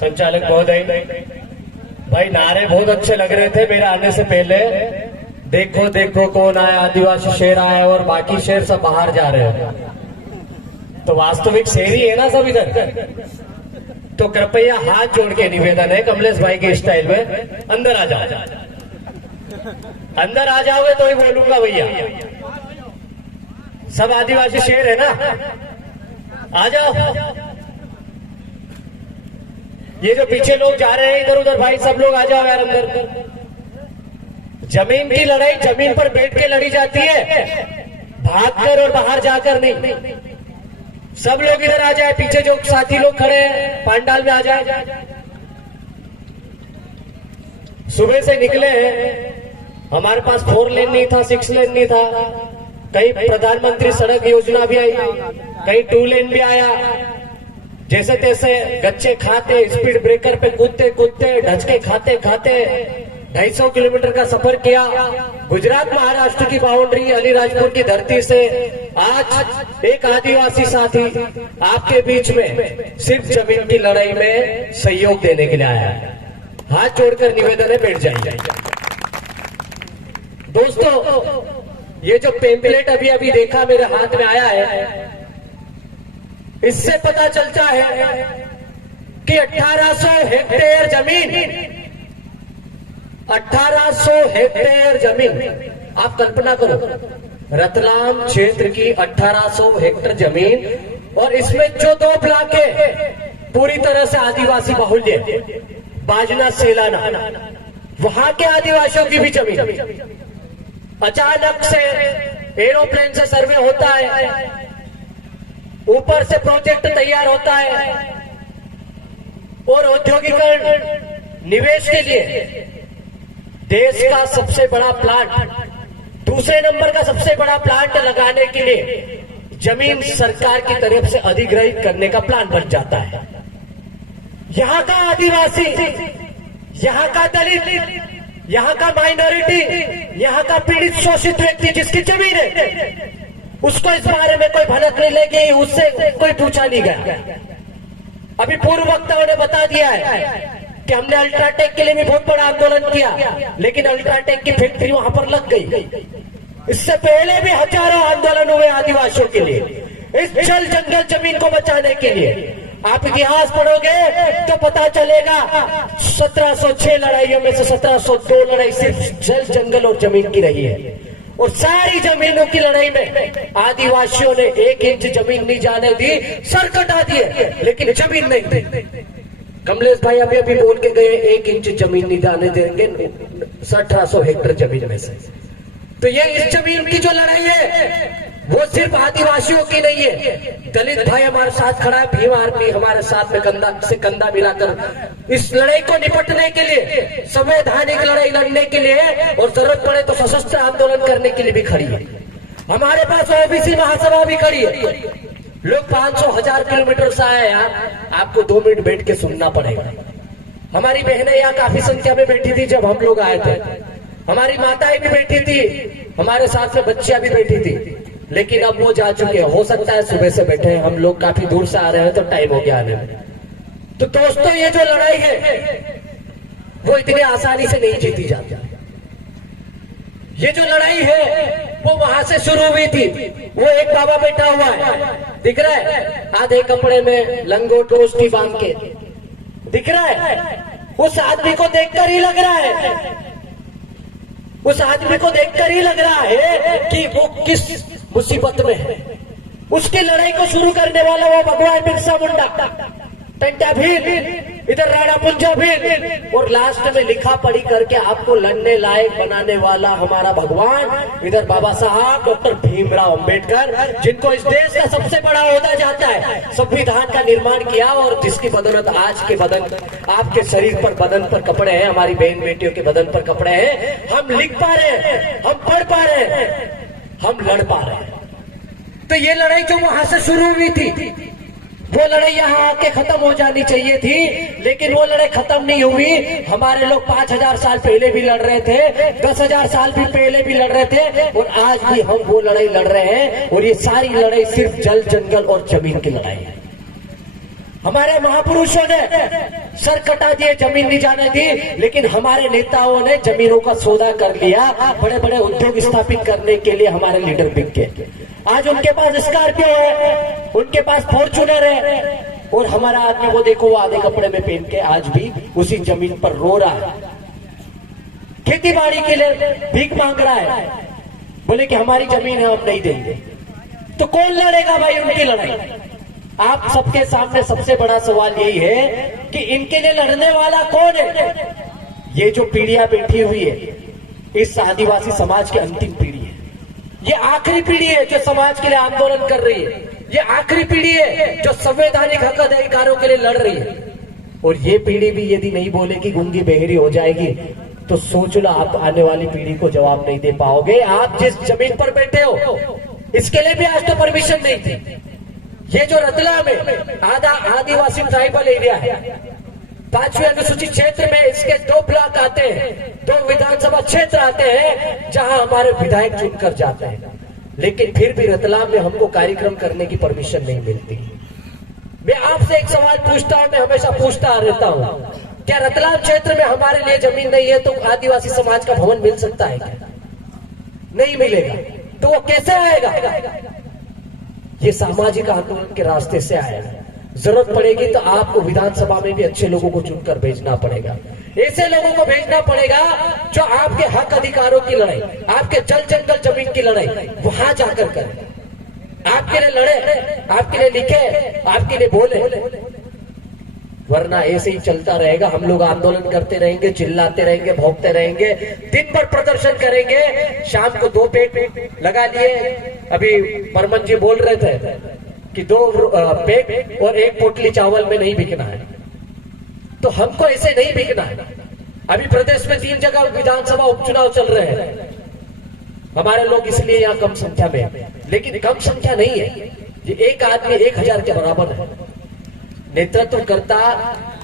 संचालक महोदय, भाई नारे बहुत अच्छे लग रहे थे मेरे आने से पहले। देखो देखो कौन आया, आदिवासी शेर आया और बाकी शेर सब बाहर जा रहे हैं। तो वास्तविक शेर ही है ना सब इधर। तो कृपया हाथ जोड़ के निवेदन है कमलेश भाई के स्टाइल में, अंदर आ जाओ। अंदर आ जाओगे तो ही बोलूंगा भैया। सब आदिवासी शेर है ना, आ जाओ। ये जो पीछे लोग जा रहे हैं इधर उधर, भाई सब लोग आ जाओ यार अंदर। जमीन की लड़ाई जमीन पर बैठ के लड़ी जाती है, भागकर और बाहर जाकर नहीं। सब लोग इधर आ जाए, पीछे जो साथी लोग खड़े हैं पंडाल में आ जाए। सुबह से निकले हैं, हमारे पास 4 लेन नहीं था, 6 लेन नहीं था। कहीं प्रधानमंत्री सड़क योजना भी आई, कहीं 2 लेन भी आया। जैसे तैसे गच्चे खाते, स्पीड ब्रेकर पे कूदते कूदते, ढचके खाते खाते 250 किलोमीटर का सफर किया। गुजरात महाराष्ट्र की बाउंड्री अलीराजपुर की धरती से आज एक आदिवासी साथी आपके बीच में सिर्फ जमीन की लड़ाई में सहयोग देने के लिए आया है। हाथ जोड़कर निवेदन है, बैठ जाइए। दोस्तों, ये जो पेम्पलेट अभी अभी देखा मेरे हाथ में आया है, इससे पता चलता है कि 1800 हेक्टेयर जमीन, 1800 हेक्टेयर जमीन, आप कल्पना करो रतलाम क्षेत्र की 1800 हेक्टेयर जमीन, और इसमें जो 2 ब्लॉक है पूरी तरह से आदिवासी बाहुल्य, बाजना सेलाना, वहां के आदिवासियों की भी जमीन। अचानक से एरोप्लेन से सर्वे होता है, ऊपर से प्रोजेक्ट तैयार होता है, और औद्योगिकरण निवेश के लिए देश का सबसे बड़ा प्लांट, दूसरे नंबर का सबसे बड़ा प्लांट लगाने के लिए जमीन सरकार की तरफ से अधिग्रहित करने का प्लान बन जाता है। यहां का आदिवासी, यहां का दलित, यहां का माइनॉरिटी, यहां का पीड़ित शोषित व्यक्ति जिसकी जमीन है, उसको इस बारे में कोई भनक नहीं लेगी, उससे कोई पूछा नहीं गया। अभी पूर्व वक्ताओं ने बता दिया है कि हमने अल्ट्राटेक के लिए भी बहुत बड़ा आंदोलन किया, लेकिन अल्ट्राटेक की फैक्ट्री वहां पर लग गई। इससे पहले भी हजारों आंदोलन हुए आदिवासियों के लिए, इस जल जंगल जमीन को बचाने के लिए। आप इतिहास पढ़ोगे तो पता चलेगा 1706 लड़ाइयों में से 1702 लड़ाई सिर्फ जल जंगल और जमीन की रही है, और सारी जमीनों की लड़ाई में आदिवासियों ने 1 इंच जमीन नहीं जाने दी, सर कटा दिए, लेकिन जमीन नहीं दी। कमलेश भाई अभी अभी बोल के गए 1 इंच जमीन नहीं जाने देंगे 1800 हेक्टेयर जमीन में से। तो ये इस जमीन की जो लड़ाई है वो सिर्फ आदिवासियों की नहीं है। दलित भाई हमारे साथ खड़ा है, भीम आर्मी हमारे साथ में कंधा से कंधा मिलाकर इस लड़ाई को निपटने के लिए, संवैधानिक लड़ाई लड़ने के लिए, और जरूरत पड़े तो सशस्त्र आंदोलन करने के लिए भी खड़ी है। हमारे पास ओबीसी महासभा भी खड़ी है। लोग 500,000 किलोमीटर से आए यार, आपको 2 मिनट बैठ के सुनना पड़ेगा। हमारी बहनें यहाँ काफी संख्या में बैठी थी जब हम लोग आए थे, हमारी माताएं भी बैठी थी, हमारे साथ में बच्चियां भी बैठी थी, लेकिन अब वो जा चुके हैं। हो सकता है सुबह से बैठे हैं, हम लोग काफी दूर से आ रहे हैं तो टाइम हो गया आने में। तो दोस्तों, ये जो लड़ाई है वो इतनी आसानी से नहीं जीती जाती। ये जो लड़ाई है वो वहां से शुरू हुई थी। वो एक बाबा बैठा हुआ है, दिख रहा है, आधे कपड़े में लंगोट ओढ़ी बांध के, दिख रहा है। उस आदमी को देखकर ही लग रहा है, उस आदमी को देखकर ही लग रहा है कि वो किस मुसीबत में है। उसकी लड़ाई को शुरू करने वाला वो भगवान बिरसा मुंडा, टंटा भील, इधर राणा पुंजा भील, और लास्ट में लिखा पढ़ी करके आपको लड़ने लायक बनाने वाला हमारा भगवान, इधर बाबा साहब डॉक्टर भीमराव अंबेडकर, जिनको इस देश का सबसे बड़ा ओहदा जाता है, संविधान का निर्माण किया, और जिसकी बदौलत आज के बदन, आपके शरीर पर बदन पर कपड़े हैं, हमारी बहन बेटियों के बदन पर कपड़े हैं, हम लिख पा रहे हैं, हम पढ़ पा रहे हैं, हम लड़ पा रहे हैं। तो ये लड़ाई जो वहां से शुरू हुई थी, वो लड़ाई यहाँ आके खत्म हो जानी चाहिए थी, लेकिन वो लड़ाई खत्म नहीं हुई। हमारे लोग 5000 साल पहले भी लड़ रहे थे, 10,000 साल भी पहले भी लड़ रहे थे, और आज भी हम वो लड़ाई लड़ रहे हैं। और ये सारी लड़ाई सिर्फ जल जंगल और जमीन की लड़ाई है। हमारे महापुरुषों ने सर कटा दिए, जमीन नहीं जाने दी, लेकिन हमारे नेताओं ने जमीनों का सौदा कर लिया, बड़े बड़े उद्योग स्थापित करने के लिए हमारे लीडर बिक गए। आज उनके पास स्कॉर्पियो है, उनके पास फॉर्च्यूनर है, और हमारा आदमी वो देखो, वो आधे कपड़े में पहन के आज भी उसी जमीन पर रो रहा है, खेती बाड़ी के लिए भीख मांग रहा है, बोले कि हमारी जमीन है हम नहीं देंगे। तो कौन लड़ेगा भाई उनकी लड़ाई? आप सबके सामने सबसे बड़ा सवाल यही है कि इनके लिए लड़ने वाला कौन है? ये जो पीढ़ियां बैठी हुई है, इस आदिवासी समाज की अंतिम पीढ़ी है, ये आखिरी पीढ़ी है जो समाज के लिए आंदोलन कर रही है, ये आखिरी पीढ़ी है जो संवैधानिक हक अधिकारों के लिए लड़ रही है। और ये पीढ़ी भी यदि नहीं बोलेगी, गूंगी बहरी हो जाएगी, तो सोच लो आप आने वाली पीढ़ी को जवाब नहीं दे पाओगे। आप जिस जमीन पर बैठे हो, इसके लिए भी आज तो परमिशन नहीं थी। ये जो रतलाम में आधा आदिवासी ट्राइबल एरिया है, 5वीं अनुसूचित क्षेत्र में इसके 2 ब्लॉक आते हैं, 2 विधानसभा क्षेत्र आते हैं जहां हमारे विधायक चुनकर जाते हैं, लेकिन फिर भी रतलाम में हमको कार्यक्रम करने की परमिशन नहीं मिलती। मैं आपसे एक सवाल पूछता हूं, मैं हमेशा पूछता रहता हूं, क्या रतलाम क्षेत्र में हमारे लिए जमीन नहीं है तो आदिवासी समाज का भवन मिल सकता है क्या? नहीं मिलेगा। तो वो कैसे आएगा? ये सामाजिक आंदोलन के रास्ते से आएगा। जरूरत पड़ेगी तो आपको विधानसभा में भी अच्छे लोगों को चुनकर भेजना पड़ेगा, ऐसे लोगों को भेजना पड़ेगा जो आपके हक अधिकारों की लड़ाई, आपके जल जंगल जमीन की लड़ाई वहां जाकर करें, आपके लिए लड़े, आपके लिए लिखे, आपके लिए बोले। वरना ऐसे ही चलता रहेगा, हम लोग आंदोलन करते रहेंगे, चिल्लाते रहेंगे, भौंकते रहेंगे, दिन भर प्रदर्शन करेंगे, शाम को 2 पेट लगा लिए। अभी बर्मन जी बोल रहे थे कि 2 पेट और 1 पोटली चावल में नहीं बिकना है, तो हमको ऐसे नहीं बिकना है। अभी प्रदेश में 3 जगह विधानसभा उपचुनाव चल रहे हैं, हमारे लोग इसलिए यहाँ कम संख्या में, लेकिन कम संख्या नहीं है, ये एक आदमी 1000 के बराबर है। नेतृत्व करता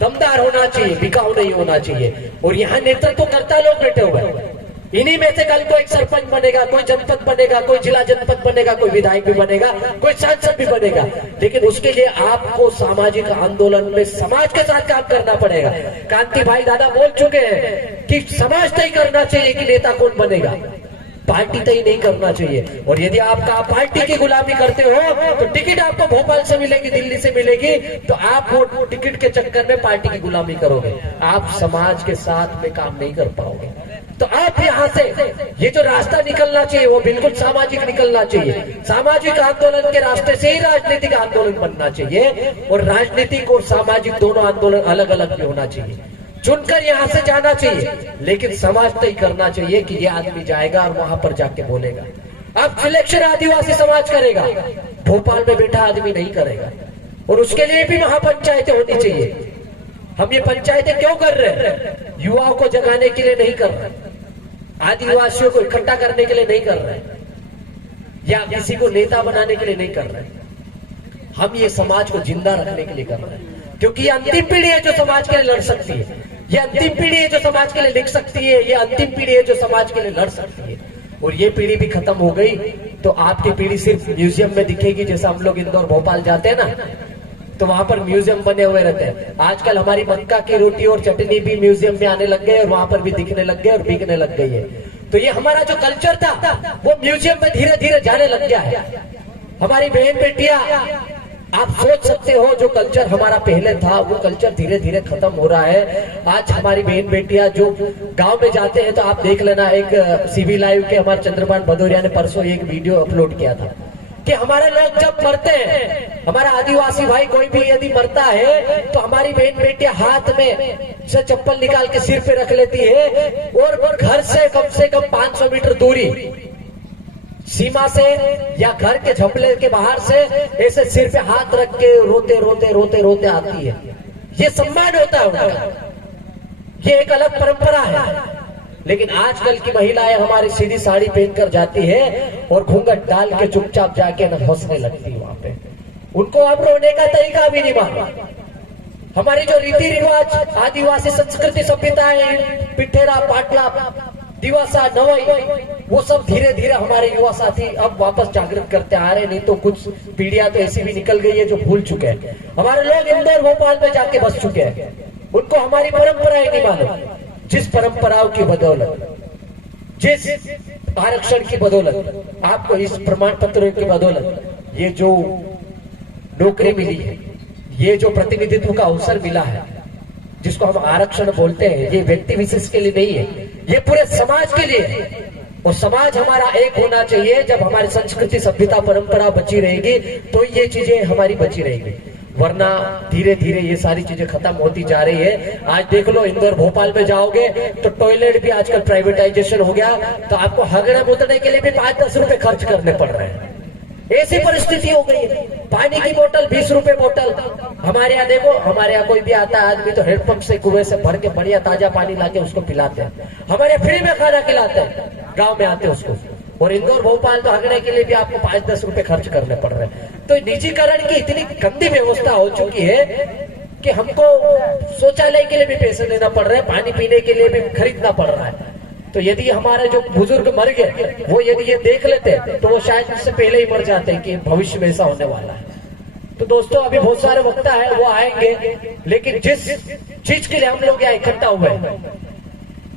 दमदार होना चाहिए, बिकाऊ नहीं होना चाहिए, और यहाँ नेतृत्व करता लोग बैठे हुए हैं। इन्हीं में से कल को एक सरपंच बनेगा, कोई जनपद बनेगा, कोई जिला जनपद बनेगा, कोई विधायक भी बनेगा, कोई सांसद भी बनेगा, लेकिन उसके लिए आपको सामाजिक आंदोलन में समाज के साथ काम करना पड़ेगा। कांति भाई दादा बोल चुके हैं कि समाज तय करना चाहिए कि नेता कौन बनेगा, पार्टी तय नहीं करना चाहिए। और यदि आपका पार्टी की गुलामी करते हो तो टिकट आपको भोपाल से मिलेगी, दिल्ली से मिलेगी, तो आप वो टिकट के चक्कर में पार्टी की गुलामी करोगे, आप समाज के साथ में काम नहीं कर पाओगे। तो आप यहाँ से ये जो रास्ता निकलना चाहिए वो बिल्कुल सामाजिक निकलना चाहिए। सामाजिक आंदोलन के रास्ते से ही राजनीतिक आंदोलन बनना चाहिए, और राजनीतिक और सामाजिक दोनों आंदोलन अलग अलग भी होना चाहिए। चुनकर यहाँ से जाना चाहिए, लेकिन समाज तय करना चाहिए कि ये आदमी जाएगा और वहां पर जाके बोलेगा। अब सिलेक्शन आदिवासी समाज करेगा, भोपाल में बैठा आदमी नहीं करेगा, और उसके लिए भी महापंचायतें होनी चाहिए। हम ये पंचायतें क्यों कर रहे हैं? युवाओं को जगाने के लिए नहीं कर रहे, आदिवासियों को इकट्ठा करने के लिए नहीं कर रहे, या किसी को नेता बनाने के लिए नहीं कर रहे। हम ये समाज को जिंदा रखने के लिए कर रहे हैं, क्योंकि ये अंतिम पीढ़ी है जो समाज के लिए लड़ सकती है, ये अंतिम पीढ़ी है जो समाज के लिए लिख सकती है, ये अंतिम पीढ़ी है जो समाज के लिए लड़ सकती है। और ये पीढ़ी भी खत्म हो गई तो आपकी पीढ़ी सिर्फ म्यूजियम में दिखेगी। जैसे हम लोग इंदौर भोपाल जाते हैं ना, तो वहां पर म्यूजियम बने हुए रहते हैं। आजकल हमारी मक्का की रोटी और चटनी भी म्यूजियम में आने लग गए, और वहां पर भी दिखने लग गए और बिकने लग गई है। तो ये हमारा जो कल्चर था वो म्यूजियम में धीरे धीरे जाने लग गया है। हमारी बहन बेटियां, आप सोच सकते हो जो कल्चर हमारा पहले था वो कल्चर धीरे धीरे खत्म हो रहा है। आज हमारी बहन बेटियां जो गांव में जाते हैं, तो आप देख लेना, एक सीबी लाइव के हमारे चंद्रभान भदौरिया ने परसों एक वीडियो अपलोड किया था कि हमारे लोग जब मरते हैं, हमारा आदिवासी भाई कोई भी यदि मरता है, तो हमारी बहन बेटियां हाथ में से चप्पल निकाल के सिर पे रख लेती है, और घर से कम 500 मीटर दूरी सीमा से या घर के झपले के बाहर से ऐसे सिर पे हाथ रख के रोते रोते रोते रोते आती है। ये सम्मान होता है उनका, ये एक अलग परंपरा है। लेकिन आजकल की महिलाएं हमारी सीधी साड़ी पहनकर जाती है और घूंघट डाल के चुपचाप जाके हंसने लगती है वहां पे। उनको अब रोने का तरीका भी नहीं मालूम। हमारी जो रीति रिवाज, आदिवासी संस्कृति सभ्यता है, पिठेरा पाटला दिवासा, नवई, वो सब धीरे धीरे हमारे युवा साथी अब वापस जागृत करते आ रहे, नहीं तो कुछ पीढ़ियां तो ऐसी भी निकल गई है जो भूल चुके हैं। हमारे लोग इंदौर भोपाल में जाके बस चुके हैं, उनको हमारी परंपराएं नहीं मालूम। जिस परंपराओं की बदौलत, जिस आरक्षण की बदौलत, आपको इस प्रमाण पत्रों की बदौलत ये जो नौकरी मिली है, ये जो प्रतिनिधित्व का अवसर मिला है, जिसको हम आरक्षण बोलते हैं, ये व्यक्ति विशेष के लिए नहीं है, ये पूरे समाज के लिए है। और समाज हमारा एक होना चाहिए। जब हमारी संस्कृति, सभ्यता, परंपरा बची रहेगी तो ये चीजें हमारी बची रहेगी, वरना धीरे धीरे ये सारी चीजें खत्म होती जा रही है। आज देख लो, इंदौर भोपाल में जाओगे तो टॉयलेट भी आजकल प्राइवेटाइजेशन हो गया, तो आपको हगने मुतने के लिए भी 5-10 रुपए खर्च करने पड़ रहे हैं। ऐसी परिस्थिति हो गई है। पानी की बोतल 20 रुपए बोतल। हमारे यहाँ देखो, हमारे यहाँ कोई भी आता है आदमी तो हैंडपंप से कुएं से भर के बढ़िया ताजा पानी लाके उसको पिलाते हैं। हमारे फ्री में खाना खिलाते हैं, गांव में आते उसको। और इंदौर भोपाल तो हगने के लिए भी आपको 5-10 रुपए खर्च करने पड़ रहे हैं। तो निजीकरण की इतनी गंदी व्यवस्था हो चुकी है कि हमको शौचालय के लिए भी पैसे देना पड़ रहे हैं, पानी पीने के लिए भी खरीदना पड़ रहा है। तो यदि हमारे जो बुजुर्ग मर गए, वो यदि ये देख लेते तो वो शायद इससे पहले ही मर जाते कि भविष्य में ऐसा होने वाला है। तो दोस्तों, अभी बहुत सारे वक्ता है, वो आएंगे, लेकिन जिस चीज के लिए हम लोग यहाँ इकट्ठा हुए हैं,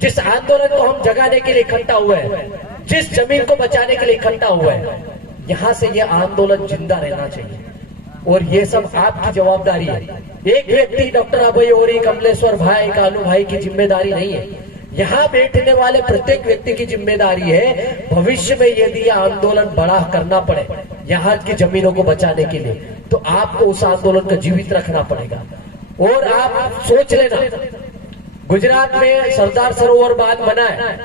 जिस आंदोलन को हम जगाने के लिए इकट्ठा हुए हैं, जिस जमीन को बचाने के लिए इकट्ठा हुए हैं, यहाँ से ये आंदोलन जिंदा रहना चाहिए। और ये सब आपकी जवाबदारी है। एक व्यक्ति, डॉक्टर अभय ओरी, कमलेश्वर भाई, कालू भाई की जिम्मेदारी नहीं है। यहाँ बैठने वाले प्रत्येक व्यक्ति की जिम्मेदारी है। भविष्य में यदि यह आंदोलन बड़ा करना पड़े यहाँ की जमीनों को बचाने के लिए, तो आपको उस आंदोलन को जीवित रखना पड़ेगा। और आप सोच लेना, गुजरात में सरदार सरोवर बांध बना है,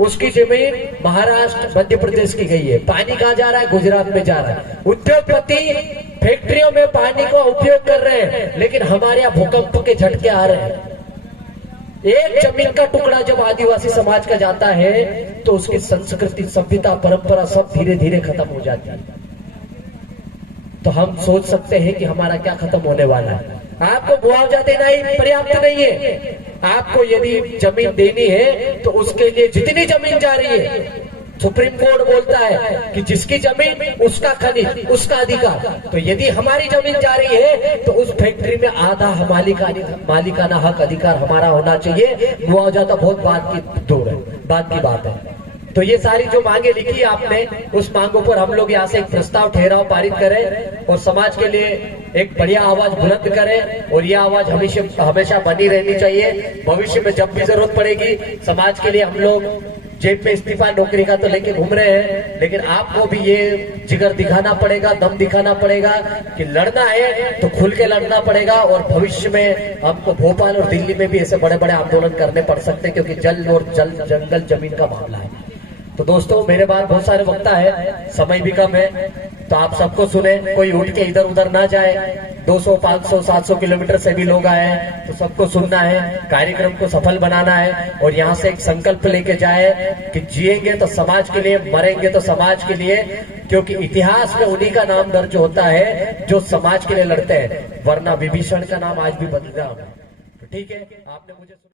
उसकी जमीन महाराष्ट्र, मध्य प्रदेश की गई है। पानी कहाँ जा रहा है? गुजरात में जा रहा है। उद्योगपति फैक्ट्रियों में पानी का उपयोग कर रहे हैं, लेकिन हमारे यहाँ भूकंप के झटके आ रहे हैं। एक जमीन का टुकड़ा जब आदिवासी समाज का जाता है तो उसकी संस्कृति, सभ्यता, परंपरा सब धीरे धीरे खत्म हो जाती है। तो हम सोच सकते हैं कि हमारा क्या खत्म होने वाला है। आपको मुआवजा देना ही पर्याप्त नहीं है। आपको यदि जमीन देनी है तो उसके लिए जितनी जमीन जा रही है, सुप्रीम कोर्ट बोलता है कि जिसकी जमीन उसका खनिज, उसका अधिकार। तो यदि हमारी जमीन जा रही है तो उस फैक्ट्री में आधा मालिकाना हक, अधिकार हमारा होना चाहिए। मुआवजा तो बहुत बात की बात है। तो ये सारी जो मांगे लिखी आपने, उस मांगों पर हम लोग यहाँ से एक प्रस्ताव, ठहराव पारित करें और समाज के लिए एक बढ़िया आवाज बुलंद करें। और ये आवाज हमेशा बनी रहनी चाहिए। भविष्य में जब भी जरूरत पड़ेगी, समाज के लिए हम लोग जेब में इस्तीफा नौकरी का तो लेके घूम रहे हैं, लेकिन आपको भी ये जिगर दिखाना पड़ेगा, दम दिखाना पड़ेगा कि लड़ना है तो खुल के लड़ना पड़ेगा। और भविष्य में हमको भोपाल और दिल्ली में भी ऐसे बड़े बड़े आंदोलन करने पड़ सकते हैं, क्योंकि जंगल जमीन का मामला है। तो दोस्तों, मेरे बाद बहुत सारे वक्ता है, समय भी कम है, तो आप सबको सुने, कोई उठ के इधर उधर ना जाए। 200, 500, 700 किलोमीटर से भी लोग आए हैं, तो सबको सुनना है, कार्यक्रम को सफल बनाना है। और यहाँ से एक संकल्प लेके जाए कि जिएंगे तो समाज के लिए, मरेंगे तो समाज के लिए, क्योंकि इतिहास में उन्हीं का नाम दर्ज होता है जो समाज के लिए लड़ते हैं, वरना विभीषण का नाम आज भी बदल रहा है। ठीक है, आपने मुझे